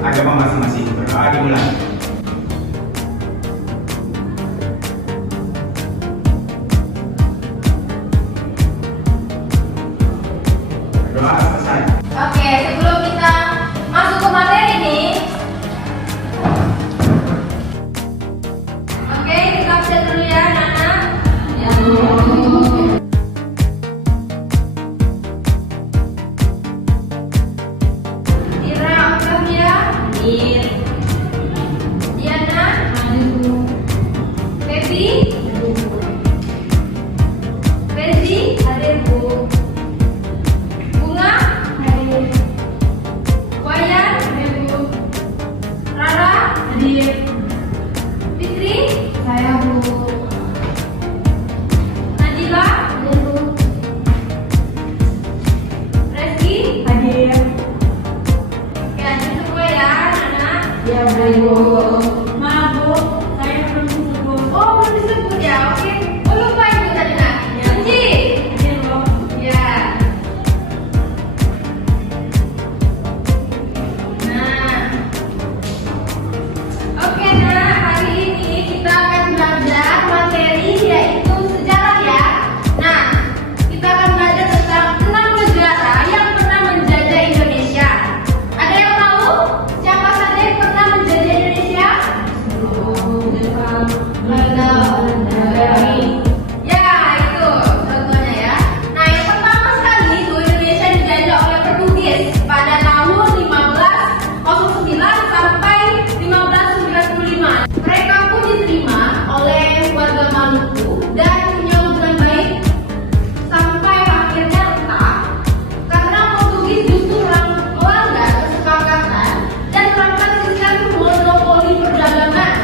agama masing-masing. Berdoa dimulai. Berdoa selesai. Oke, sebelum kita masuk ke materi nih. Oke, kita baca dulu ya, anak-anak. Ya. Dira Octavia, hadir. Diana, hadir. Baby, Bezi, hadir Bu. Bunga, hadir. Wayan, hadir Bu. Rara, hadir. Fitri, saya Bu. Nadila, hadir Bu. Reski, hadir. Oke, hadir semua ya, anak-anak. Ya, Bu. Maaf Bu, saya belum disebut. Oh, belum disebut ya, oke. Oh, lupa Ibu tadi nak. Kunci. Hadir Bu. Ya. Nah, oke nah, hari ini kita akan belajar materi yaitu sejarah ya. Nah, kita akan belajar tentang 6 negara yang pernah menjajah Indonesia. Ada yang tahu siapa saja yang pernah menjajah Indonesia? Ya, itu contohnya ya. Nah, yang pertama sekali itu Indonesia dijajah oleh Portugis pada tahun 1509 sampai 1595. Mereka pun diterima oleh warga Maluku dan punya hubungan baik sampai akhirnya retak karena Portugis justru melanggar kesepakatan dan menerapkan sistem monopoli perdagangan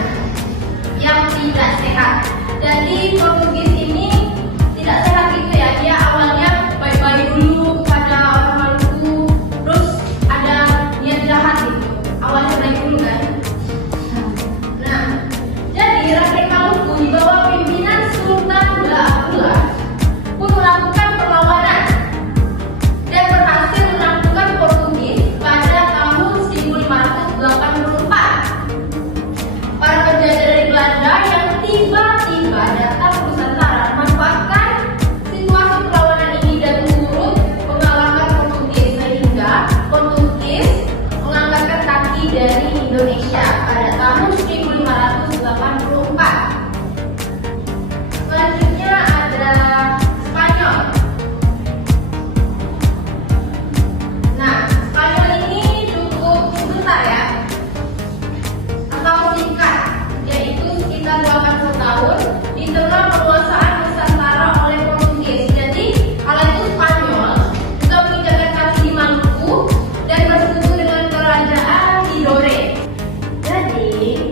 yang tidak sehat. Jadi Portugis ini tidak sehat gitu ya. Dia awalnya baik-baik dulu kepada orang Maluku, terus ada niat jahat gitu. Awalnya baik dulu kan. Nah, jadi rakyat Maluku di bawah pimpinan Sultan Bula pun melakukan perlawanan dan berhasil menaklukkan Portugis pada tahun 1584. Para penjajah dari Belanda yang tiba-tiba datang ke Nusantara memanfaatkan situasi perlawanan ini dan turut mengalahkan Portugis sehingga Portugis mengangkatkan kaki dari Indonesia pada tahun 1584. Selanjutnya ada Spanyol. Nah, Spanyol ini cukup sebentar ya, atau singkat, yaitu sekitar 80 tahun di tengah penguasaan Nusantara oleh Portugis. Jadi, kala itu Spanyol juga menginjakan kaki di Maluku dan bersekutu dengan kerajaan Tidore. Jadi,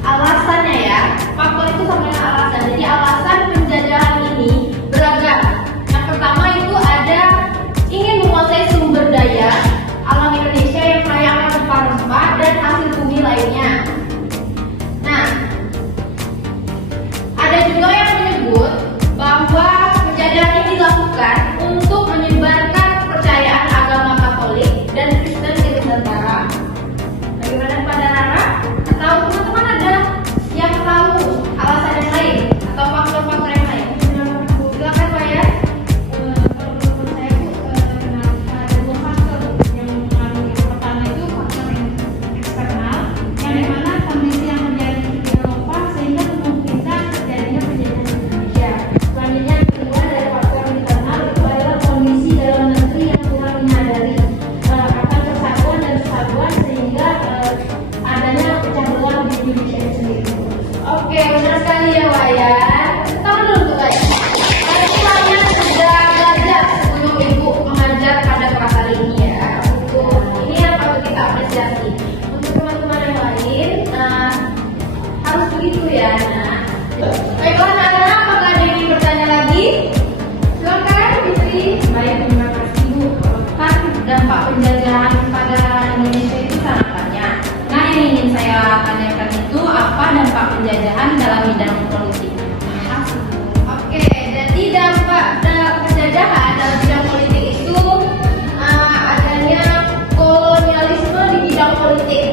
alasannya ya, faktor itu sampai alasan. Jadi, alasan penjajahan ini beragam. Yang pertama itu ada ingin menguasai sumber daya alam Indonesia yang kaya akan rempah-rempah dan hasil bumi lainnya. Nah, ada juga yang menyebut bahwa penjajahan ini dilakukan untuk menyebarkan kepercayaan agama Katolik dan Kristen di Nusantara. Bagaimana pada Rara? Atau teman-teman ada yang tahu alasan yang lain atau faktor-faktor yang lain? Silakan Pak ya. Kalau menurut saya Bu, ada 2 faktor yang mempengaruhi. Yang pertama itu faktor eksternal, yang dimana kondisi yang terjadi di Eropa sehingga memungkinkan terjadinya penjajahan di Indonesia. Selanjutnya yang kedua dari faktor internal itu adalah kondisi dalam negeri yang kurang menyadari akan persatuan dan kesatuan sehingga adanya pecah belah di Indonesia itu sendiri. Oke, benar sekali ya Wayan. Tahu dulu tuh guys. Pasti Wayan sudah belajar sebelum Ibu mengajar pada kelas hari ini ya. Untuk ini yang patut kita apresiasi. Untuk teman-teman yang lain, harus begitu ya. Nah, baiklah anak-anak, apakah ada yang ingin bertanya lagi? Silakan Fitri. Baik, terima kasih Bu. Kan dampak penjajahan pada Indonesia itu sangat banyak. Nah, yang ingin saya tanyakan itu apa dampak penjajahan dalam bidang politik? Oke, jadi dampak penjajahan dalam bidang politik itu adanya kolonialisme di bidang politik.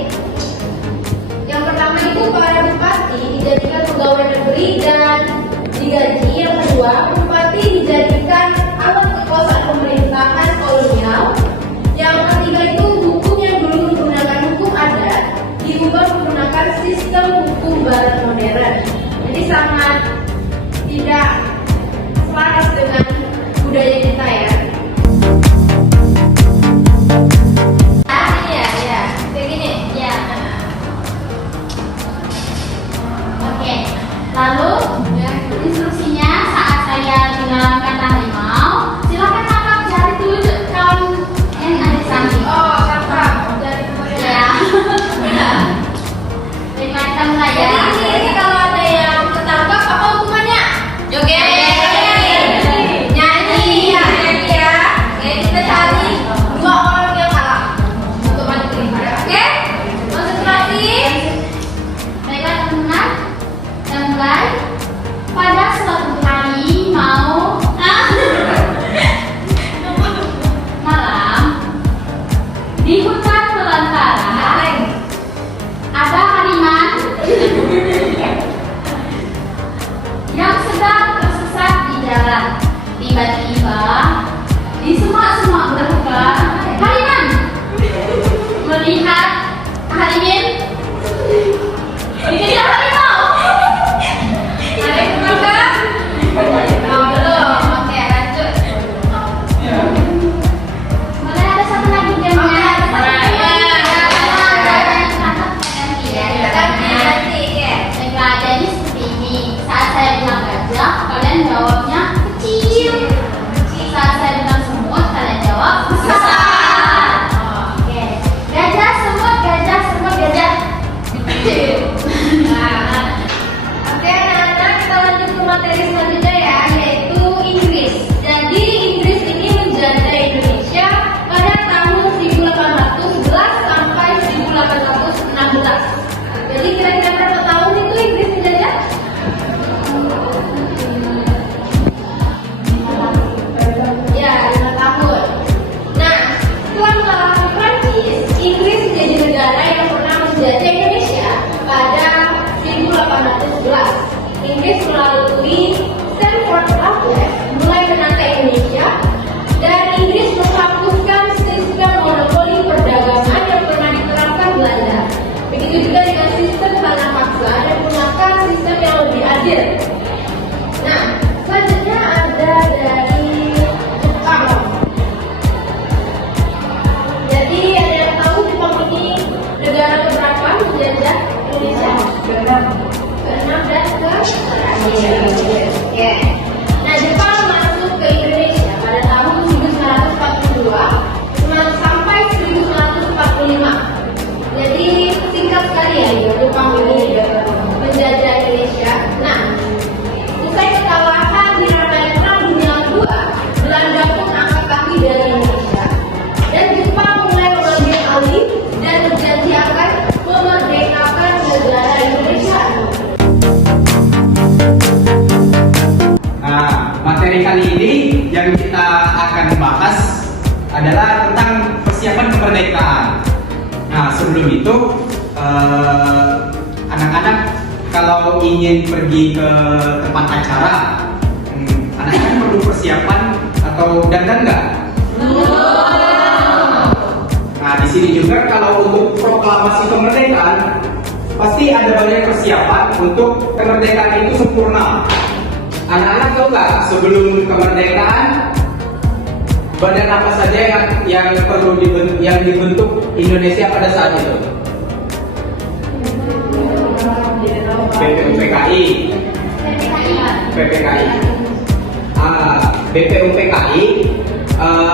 ke-6 dan ke-terakhir. Oke. Nah, Jepang masuk ke Indonesia pada tahun 1942 sampai 1945. Jadi singkat sekali ya, Jepang ini menjajah Indonesia. Nah, usai kekalahan di rangkaian Perang Dunia II, Belanda pun angkat kaki dari Indonesia. Dan Jepang mulai mengambil alih dan berjanji akan memerdekakan negara Indonesia. Nah, materi kali ini yang kita akan bahas adalah tentang persiapan kemerdekaan. Nah, sebelum itu anak-anak kalau ingin pergi ke tempat acara, anak-anak perlu persiapan atau dandan nggak? Nah, di sini juga kalau untuk proklamasi kemerdekaan pasti ada banyak persiapan untuk kemerdekaan itu sempurna. Anak-anak tahu nggak sebelum kemerdekaan badan apa saja yang perlu dibentuk Indonesia pada saat itu? BPUPKI. BPUPKI.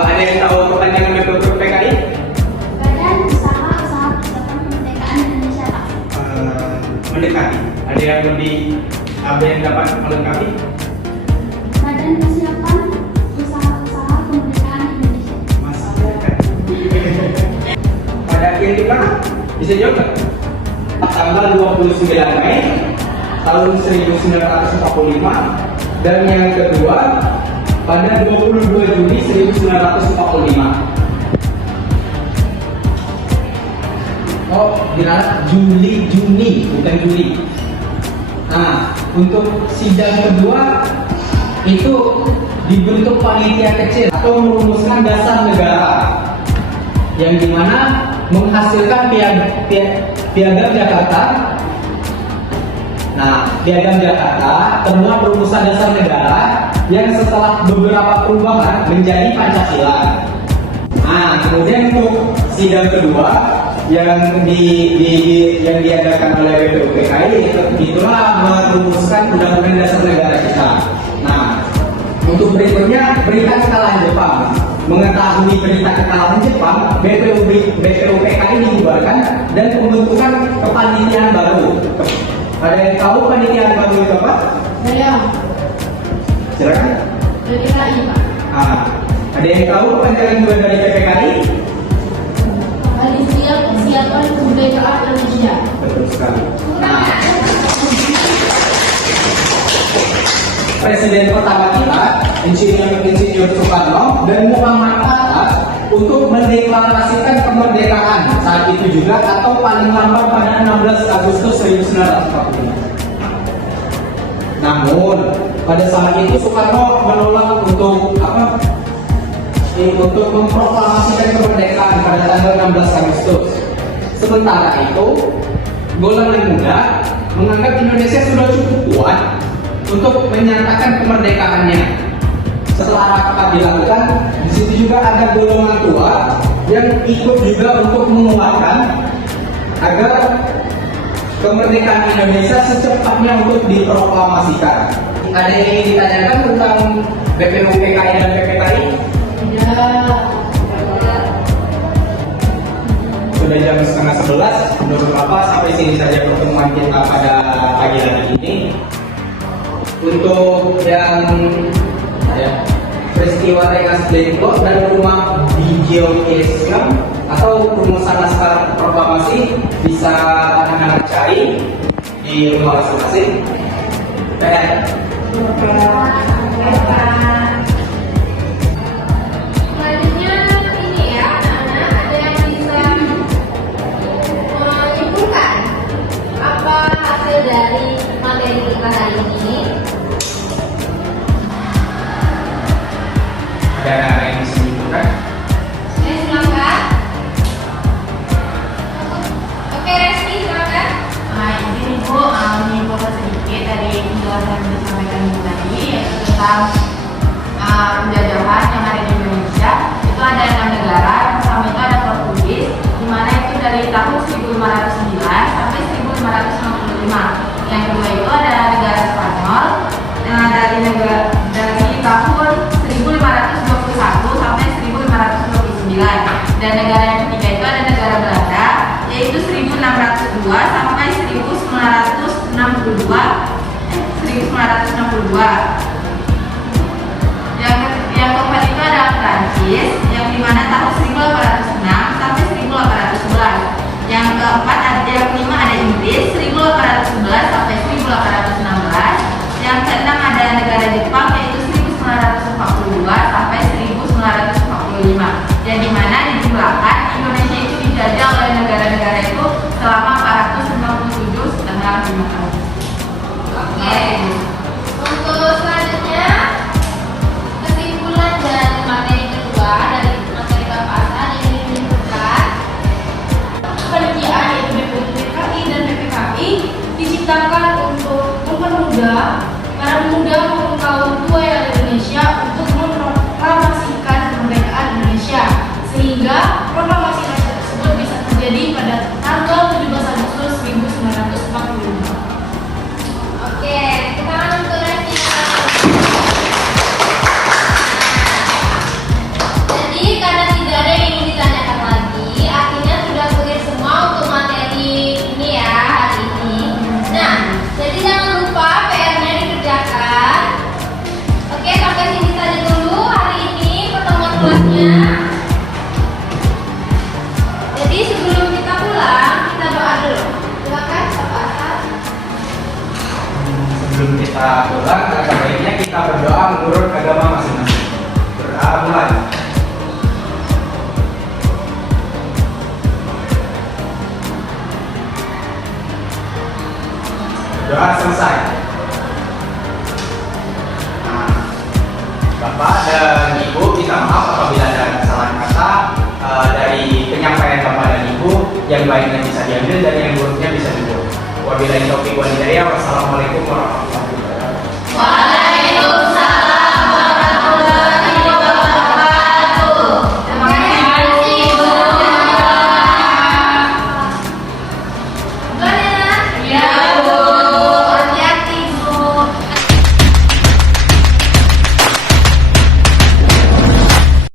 Ada yang tahu kepanjangan BPUPKI? Badan Usaha Persatuan Kemerdekaan Indonesia, Pak. Mendekati. Ada yang dapat melengkapi? Badan Persiapan Usaha Kemerdekaan Indonesia. Masih dekat. Pada akhir kita bisa jawab nggak? Tanggal 29 Mei tahun 1945 dan yang kedua pada 22 Juni 1945. Oh, diralat Juni bukan Juli. Nah, untuk sidang kedua itu dibentuk panitia kecil atau merumuskan dasar negara yang dimana menghasilkan Piagam Jakarta. Nah, Piagam Jakarta temuan perumusan dasar negara yang setelah beberapa perubahan menjadi Pancasila. Nah, kemudian untuk sidang kedua yang diadakan oleh BPUPKI itulah merumuskan Undang-Undang Dasar Negara kita. Nah, untuk berikutnya berita kekalahan Jepang. Mengetahui berita kekalahan Jepang, BPUPKI dibubarkan dan pembentukan kepanitiaan baru. Ada yang tahu panitiaan baru itu apa? Saya Silakan. PPKI, Pak. Ada yang tahu kepanjangan juga dari PPKI? Panitia Persiapan Kemerdekaan Indonesia. Betul sekali. Nah, Presiden pertama kita, Insinyur Soekarno dan Muhammad Hatta untuk mendeklarasikan kemerdekaan saat itu juga atau paling lambat pada 16 Agustus 1945. Namun pada saat itu Soekarno menolak untuk memproklamasikan kemerdekaan pada tanggal 16 Agustus. Sementara itu, golongan muda menganggap Indonesia sudah cukup kuat untuk menyatakan kemerdekaannya. Setelah rapat dilakukan, di situ juga ada golongan tua yang ikut juga untuk menguatkan agar kemerdekaan Indonesia secepatnya untuk diproklamasikan. Ada yang ingin ditanyakan tentang BPUPKI dan PPKI? Sudah jam 10:30. Menurut Bapak sampai sini saja pertemuan kita pada pagi hari ini. Untuk yang peristiwa Rengas Dengklok dan rumah Islam atau rumusan naskah proklamasi bisa anak-anak cari di rumah masing-masing. Selanjutnya ini ya, anak-anak ada yang bisa menyimpulkan apa hasil dari materi kita hari ini. Ada yang bisa menyimpulkan? Silakan. Oke, Reski silakan. Ini Bu menyimpulkan sedikit dari penjelasan yang disampaikan Ibu tadi, yaitu tentang penjajahan yang ada di Indonesia. Itu ada 6 negara, yang pertama itu ada Portugis, di mana itu dari tahun 1509 sampai 1555. Yang kedua itu ada negara Spanyol dari tahun 1521 sampai 1529. Dan negara yang ketiga itu ada negara Belanda, yaitu 1602 sampai 1962. Yang keempat itu ada Prancis, yang dimana tahun 1806 sampai 1811. Yang kelima ada Inggris, 1811 sampai 1816. Yang keenam ada negara Jepang, yaitu 1942 sampai 1945. Yang dimana dijumlahkan Indonesia itu dijajah oleh negara-negara itu selama 497,5 tahun. Oke. Untuk selanjutnya, kesimpulan dari materi kedua dari materi keempat yang menunjukkan penelitian yaitu BPKI dan PPKI diciptakan untuk mempermudah para pemuda maupun kaum tua yang ada di Indonesia untuk memproklamasikan kemerdekaan Indonesia, sehingga proklamasi nasional tersebut bisa terjadi pada tanggal 17 Agustus 1945. Oke, kita untuk jadi karena tidak ada yang ingin ditanyakan lagi, akhirnya sudah clear semua untuk materi ini ya hari ini. Nah, jadi jangan lupa PR-nya dikerjakan. Oke, sampai sini saja dulu hari ini pertemuan kelasnya. Jadi sebelum kita pulang, kita doa dulu. Silakan Bapak Asad. Sebelum kita pulang, ada baiknya kita berdoa menurut agama masing-masing. Berdoa mulai. Doa selesai.